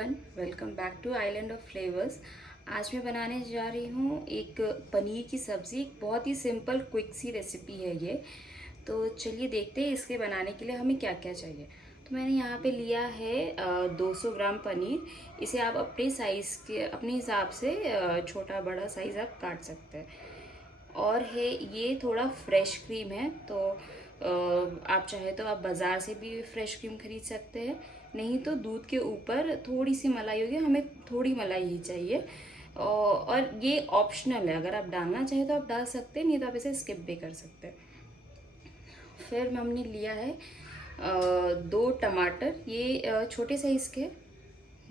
Everyone, welcome back to island of flavours. आज मैं बनाने जा रही हूँ एक पनीर की सब्ज़ी। एक बहुत ही सिंपल क्विक सी रेसिपी है ये। तो चलिए देखते हैं इसके बनाने के लिए हमें क्या क्या चाहिए। तो मैंने यहाँ पे लिया है 200 ग्राम पनीर। इसे आप अपने साइज़ के अपने हिसाब से छोटा बड़ा साइज़ आप काट सकते हैं। और है ये थोड़ा फ्रेश क्रीम है, तो आप चाहे तो आप बाज़ार से भी फ्रेश क्रीम खरीद सकते हैं, नहीं तो दूध के ऊपर थोड़ी सी मलाई होगी। हमें थोड़ी मलाई ही चाहिए और ये ऑप्शनल है, अगर आप डालना चाहें तो आप डाल सकते हैं, नहीं तो आप इसे स्किप भी कर सकते हैं। फिर हमने लिया है 2 टमाटर, ये छोटे साइज़ के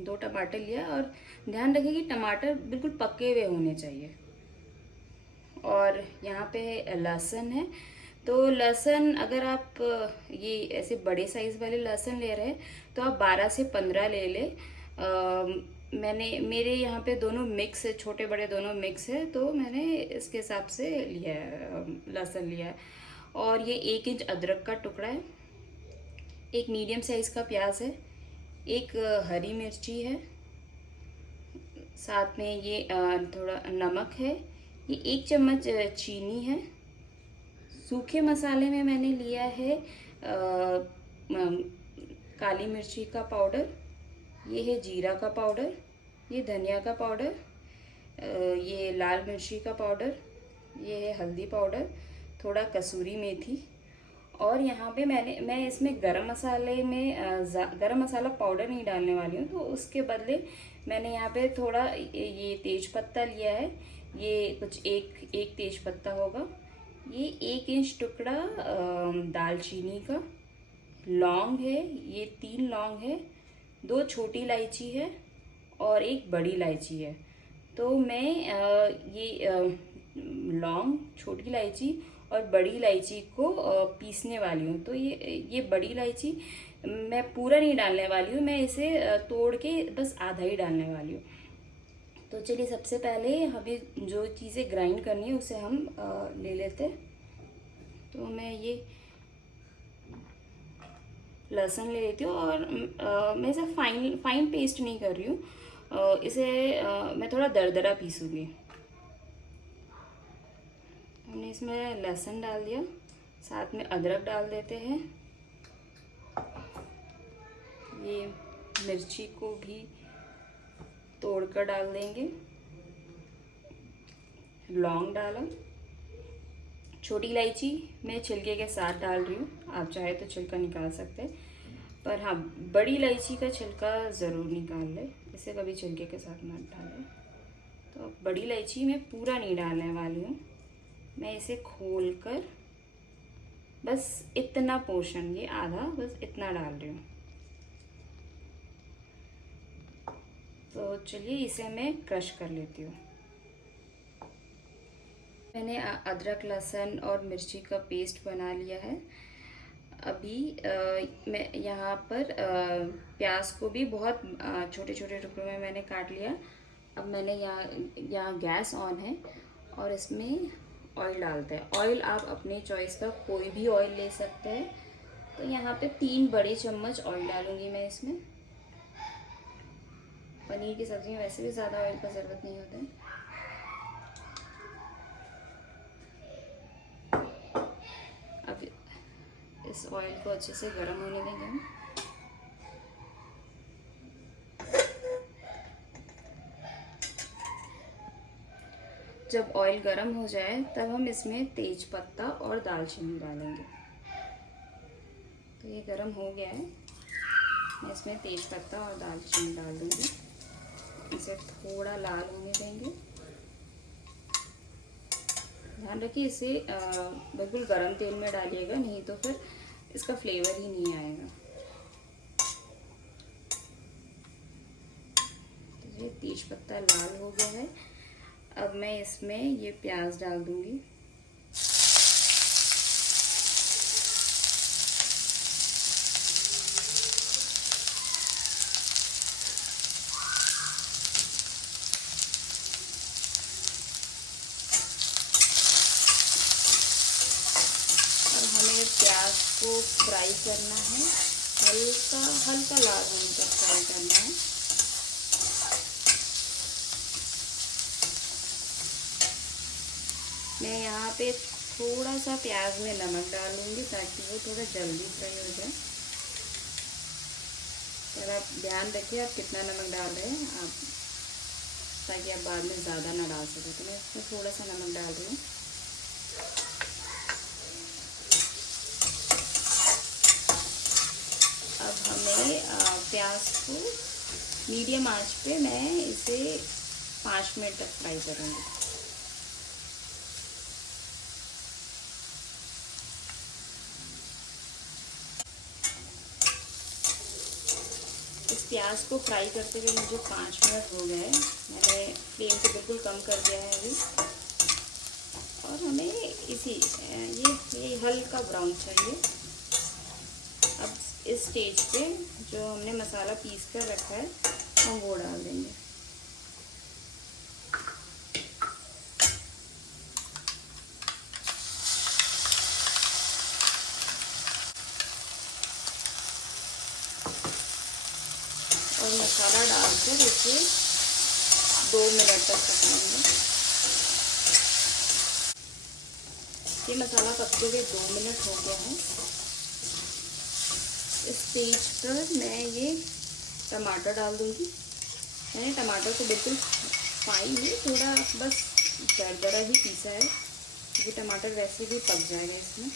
2 टमाटर लिया। और ध्यान रखें कि टमाटर बिल्कुल पके हुए होने चाहिए। और यहाँ पे लहसुन है, तो लहसुन अगर आप ये ऐसे बड़े साइज़ वाले लहसुन ले रहे हैं तो आप 12 से 15 ले लें। मेरे यहाँ पे दोनों मिक्स है, छोटे बड़े दोनों मिक्स है, तो मैंने इसके हिसाब से लिया है, लहसुन लिया है। और ये 1 इंच अदरक का टुकड़ा है, एक मीडियम साइज़ का प्याज है, एक हरी मिर्ची है, साथ में ये थोड़ा नमक है, ये 1 चम्मच चीनी है। सूखे मसाले में मैंने लिया है काली मिर्ची का पाउडर, ये है जीरा का पाउडर, ये धनिया का पाउडर, ये लाल मिर्ची का पाउडर, ये है हल्दी पाउडर, थोड़ा कसूरी मेथी। और यहाँ पे मैं इसमें गरम मसाले में गरम मसाला पाउडर नहीं डालने वाली हूँ, तो उसके बदले मैंने यहाँ पे थोड़ा ये तेज पत्ता लिया है। ये कुछ एक तेज पत्ता होगा। ये 1 इंच टुकड़ा दालचीनी का, लौंग है, ये 3 लौंग है, 2 छोटी इलायची है और 1 बड़ी इलायची है। तो मैं ये लौंग, छोटी इलायची और बड़ी इलायची को पीसने वाली हूँ। तो ये बड़ी इलायची मैं पूरा नहीं डालने वाली हूँ, मैं इसे तोड़ के बस आधा ही डालने वाली हूँ। तो चलिए सबसे पहले हमें जो चीज़ें ग्राइंड करनी है उसे हम ले लेते हैं। तो मैं ये लहसुन ले लेती हूँ और मैं इसे फाइन पेस्ट नहीं कर रही हूँ, इसे मैं थोड़ा दरदरा पीसूँगी। हमने इसमें लहसुन डाल दिया, साथ में अदरक डाल देते हैं। ये मिर्ची को भी तोड़कर डाल देंगे। लौंग डाला, छोटी इलायची मैं छिलके के साथ डाल रही हूँ, आप चाहे तो छिलका निकाल सकते हैं, पर हाँ बड़ी इलायची का छिलका ज़रूर निकाल लें, इसे कभी छिलके के साथ मत डालें। तो बड़ी इलायची मैं पूरा नहीं डालने वाली हूँ, मैं इसे खोलकर बस इतना पोर्शन, ये आधा, बस इतना डाल रही हूँ। तो चलिए इसे मैं क्रश कर लेती हूँ। मैंने अदरक लहसुन और मिर्ची का पेस्ट बना लिया है। अभी मैं यहाँ पर प्याज को भी बहुत छोटे छोटे टुकड़ों में मैंने काट लिया। अब मैंने यहाँ गैस ऑन है और इसमें ऑयल डालते हैं। ऑयल आप अपनी चॉइस का कोई भी ऑयल ले सकते हैं। तो यहाँ पे 3 बड़े चम्मच ऑयल डालूँगी मैं इसमें। पनीर की सब्ज़ी में वैसे भी ज़्यादा ऑयल का ज़रूरत नहीं होता है। अब इस ऑयल को अच्छे से गर्म होने देंगे हम। जब ऑयल गर्म हो जाए तब हम इसमें तेज पत्ता और दालचीनी डालेंगे। तो ये गर्म हो गया है, मैं इसमें तेज पत्ता और दालचीनी डाल दूँगी। इसे थोड़ा लाल होने देंगे। ध्यान रखिए इसे बिल्कुल गरम तेल में डालिएगा, नहीं तो फिर इसका फ्लेवर ही नहीं आएगा। तो ये तेज पत्ता लाल हो गया है। अब मैं इसमें ये प्याज डाल दूंगी। प्याज को फ्राई करना है, हल्का हल्का लाल होने तक फ्राई करना है। मैं यहाँ पे थोड़ा सा प्याज में नमक डालूँगी ताकि वो थोड़ा जल्दी फ्राई हो जाए। और आप ध्यान रखिए आप कितना नमक डाल रहे हैं आप, ताकि आप बाद में ज़्यादा ना डाल सकें। तो मैं इसमें थोड़ा सा नमक डाल रही हूँ। अब हमें प्याज को मीडियम आंच पे मैं इसे 5 मिनट तक फ्राई करूँगी। इस प्याज को फ्राई करते हुए मुझे 5 मिनट हो गए। मैंने फ्लेम को बिल्कुल कम कर दिया है अभी। और हमें ये हल्का ब्राउन चाहिए। अब इस स्टेज पे जो हमने मसाला पीस कर रखा है हम वो डाल देंगे। और मसाला डालकर इसे 2 मिनट तक पकाएंगे। ये मसाला पकते हुए 2 मिनट हो गया है। इस स्टेज पर मैं ये टमाटर डाल दूँगी। मैंने टमाटर को बिल्कुल फाइन नहीं, थोड़ा बस दरदरा ही पीसा है, क्योंकि टमाटर वैसे भी पक जाएगा इसमें।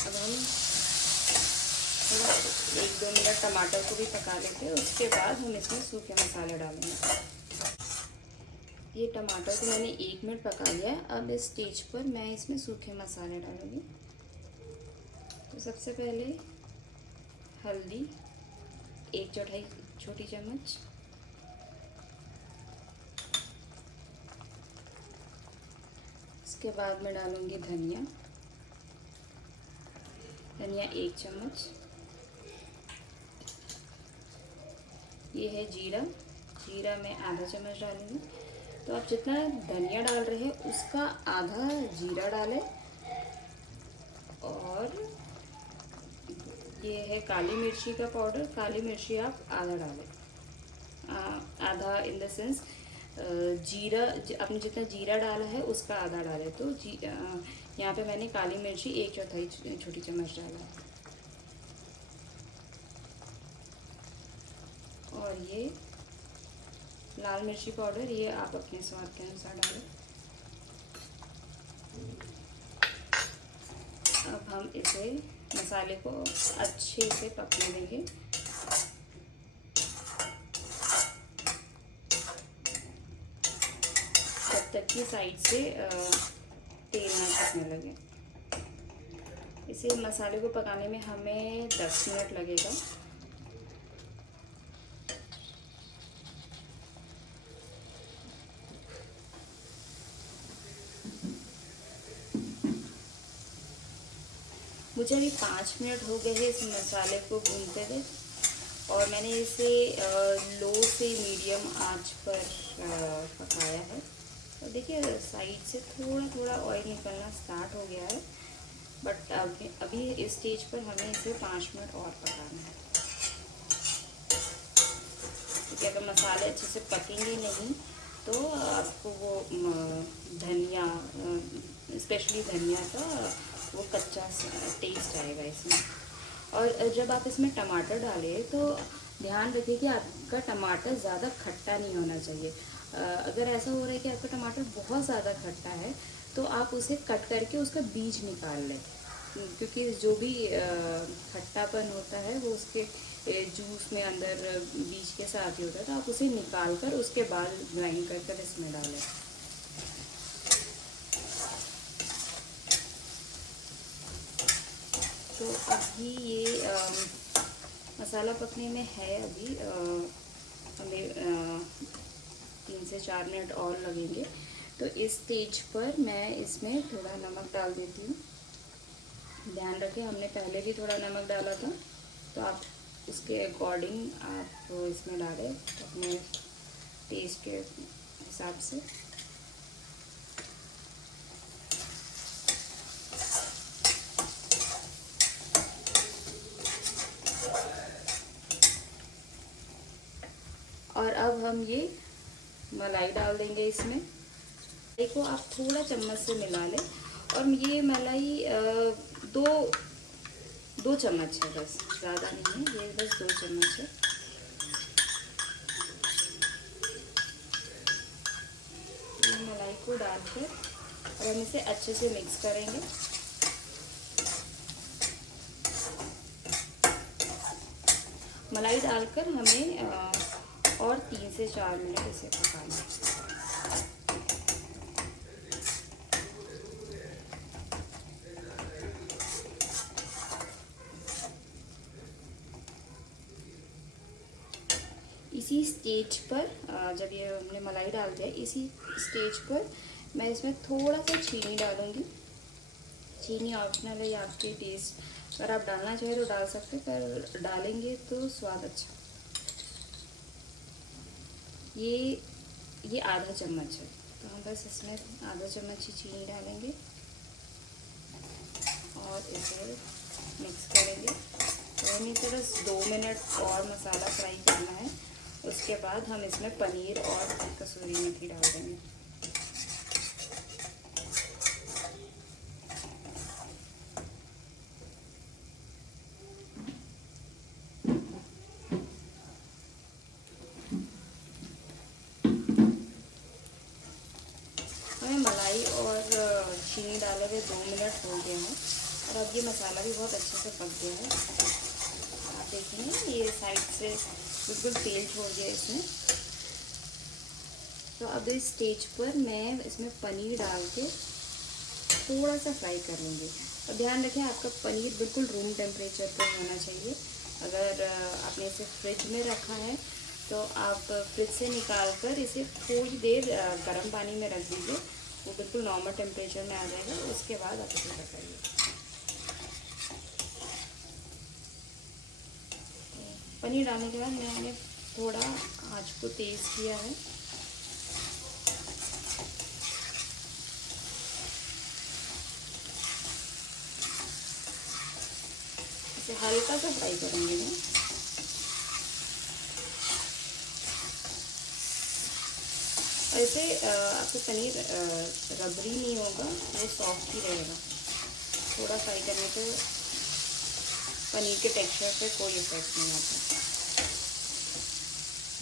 अब हम थोड़ा 1-2 मिनट टमाटर को भी पका लेते हैं, उसके बाद हम इसमें सूखे मसाले डालेंगे। ये टमाटर को मैंने 1 मिनट पका लिया है। अब इस स्टेज पर मैं इसमें सूखे मसाले डालूँगी। तो सबसे पहले हल्दी 1/4 छोटी चम्मच, इसके बाद मैं डालूँगी धनिया 1 चम्मच। ये है जीरा मैं आधा चम्मच डालूँगी। तो आप जितना धनिया डाल रहे हैं उसका आधा जीरा डालें। और ये है काली मिर्ची का पाउडर, काली मिर्ची आप आधा डालें, आधा इन द सेंस जीरा, आपने जितना जीरा डाला है उसका आधा डालें। तो यहाँ पे मैंने काली मिर्ची 1/4 छोटी चम्मच डाला है। और ये लाल मिर्ची पाउडर, ये आप अपने स्वाद के अनुसार डालें। अब हम इसे मसाले को अच्छे से पकने देंगे। जब तक कि साइड से तेल ना छूटने लगे। इसे मसाले को पकाने में हमें 10 मिनट लगेगा। मुझे अभी 5 मिनट हो गए हैं इस मसाले को भूनते हुए। और मैंने इसे लो से मीडियम आंच पर पकाया है। और देखिए साइड से थोड़ा थोड़ा ऑयल निकलना स्टार्ट हो गया है। बट अभी इस स्टेज पर हमें इसे 5 मिनट और पकाना है, क्योंकि अगर मसाले अच्छे से पकेंगे नहीं तो आपको वो धनिया, स्पेशली धनिया का वो कच्चा टेस्ट आएगा इसमें। और जब आप इसमें टमाटर डालें तो ध्यान रखिए कि आपका टमाटर ज़्यादा खट्टा नहीं होना चाहिए। अगर ऐसा हो रहा है कि आपका टमाटर बहुत ज़्यादा खट्टा है तो आप उसे कट करके उसका बीज निकाल लें, क्योंकि जो भी खट्टापन होता है वो उसके जूस में अंदर बीज के साथ ही होता है। तो आप उसे निकाल कर उसके बाद ग्राइंड कर इसमें डालें। तो अभी ये मसाला पकने में है। अभी हमें 3 से 4 मिनट और लगेंगे। तो इस स्टेज पर मैं इसमें थोड़ा नमक डाल देती हूँ। ध्यान रखें हमने पहले भी थोड़ा नमक डाला था, तो आप उसके अकॉर्डिंग आप इसमें डालें अपने टेस्ट के हिसाब से। और अब हम ये मलाई डाल देंगे इसमें। को आप थोड़ा चम्मच से मिला लें। और ये मलाई दो दो चम्मच है बस, ज़्यादा नहीं है, ये बस 2 चम्मच है। ये मलाई को डालकर और हम इसे अच्छे से मिक्स करेंगे। मलाई डालकर हमें और 3 से 4 मिनट इसे पकाना है। इसी स्टेज पर जब ये हमने मलाई डाल दिया, इसी स्टेज पर मैं इसमें थोड़ा सा चीनी डालूँगी। चीनी ऑप्शनल है, या आपके टेस्ट अगर आप डालना चाहें तो डाल सकते हैं, पर डालेंगे तो स्वाद अच्छा। ये आधा चम्मच है, तो हम बस इसमें आधा चम्मच ही चीनी डालेंगे और इसे मिक्स करेंगे। तो हमें इसे बस 2 मिनट और मसाला फ्राई करना है। उसके बाद हम इसमें पनीर और कसूरी मेथी डाल देंगे। हमें मलाई और चीनी डाले हुए 2 मिनट हो गए हैं और अब ये मसाला भी बहुत अच्छे से पक गया है। आप देखेंगे ये साइड से बिल्कुल तेल छोड़ दिया इसमें। तो अब इस स्टेज पर मैं इसमें पनीर डाल के थोड़ा सा फ्राई कर लूँगी। और ध्यान रखें आपका पनीर बिल्कुल रूम टेम्परेचर पर होना चाहिए। अगर आपने इसे फ्रिज में रखा है तो आप फ्रिज से निकाल कर इसे थोड़ी देर गर्म पानी में रख दीजिए, वो बिल्कुल नॉर्मल टेम्परेचर में आ जाएगा। उसके बाद आप इसे पकाइए। पनीर डालने के बाद मैंने थोड़ा आँच को तेज़ किया है। इसे हल्का सा फ्राई करेंगे मैं। ऐसे आपको पनीर रबड़ी नहीं होगा, वो सॉफ्ट ही रहेगा। थोड़ा फ्राई करने से पनीर के टेक्सचर पे कोई इफेक्ट नहीं आता।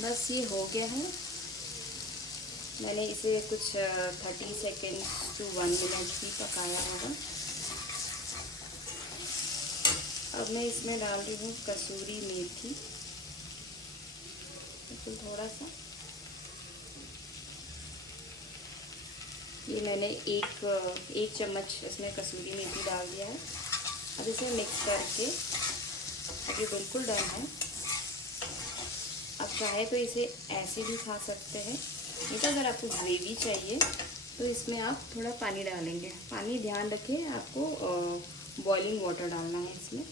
बस ये हो गया है। मैंने इसे कुछ 30 सेकेंड्स टू 1 मिनट भी पकाया होगा। अब मैं इसमें डाल रही हूँ कसूरी मेथी, बिल्कुल थोड़ा सा। ये मैंने एक चम्मच इसमें कसूरी मेथी डाल दिया है। अब इसे मिक्स करके, अब ये बिल्कुल डन है। आप चाहे तो इसे ऐसे भी खा सकते हैं, नहीं तो अगर आपको ग्रेवी चाहिए तो इसमें आप थोड़ा पानी डालेंगे। पानी ध्यान रखें, आपको बॉइलिंग वाटर डालना है इसमें।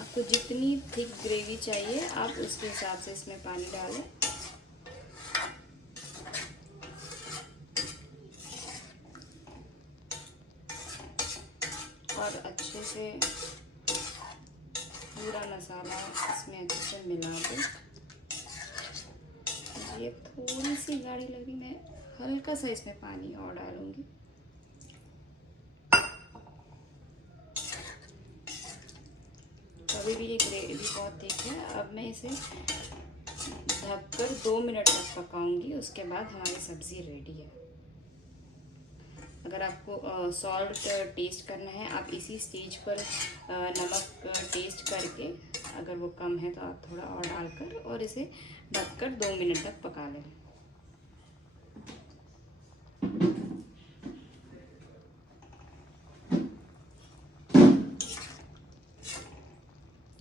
आपको जितनी थिक ग्रेवी चाहिए आप उसके हिसाब से इसमें पानी डालें। और अच्छे से पूरा मसाला इसमें अच्छे से मिला दें। ये थोड़ी सी गाढ़ी लगी, मैं हल्का सा इसमें पानी और डालूंगी। अभी भी ये ग्रेवी बहुत थिक है। अब मैं इसे ढककर 2 मिनट तक पकाऊंगी। उसके बाद हमारी सब्ज़ी रेडी है। अगर आपको सॉल्ट टेस्ट करना है, आप इसी स्टेज पर नमक टेस्ट करके, अगर वो कम है तो आप थोड़ा और डालकर और इसे ढककर 2 मिनट तक पका लें।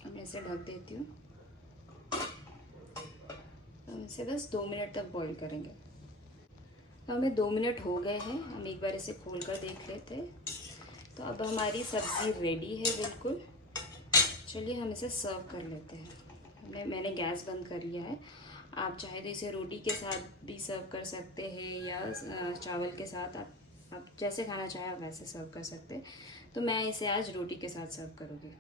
मैं इसे ढक देती हूँ। हम इसे बस 2 मिनट तक बॉईल करेंगे। हमें 2 मिनट हो गए हैं। हम एक बार इसे खोल कर देख लेते हैं। तो अब हमारी सब्ज़ी रेडी है बिल्कुल। चलिए हम इसे सर्व कर लेते हैं। मैंने गैस बंद कर लिया है। आप चाहे तो इसे रोटी के साथ भी सर्व कर सकते हैं या चावल के साथ। आप जैसे खाना चाहें आप वैसे सर्व कर सकते हैं। तो मैं इसे आज रोटी के साथ सर्व करूँगी।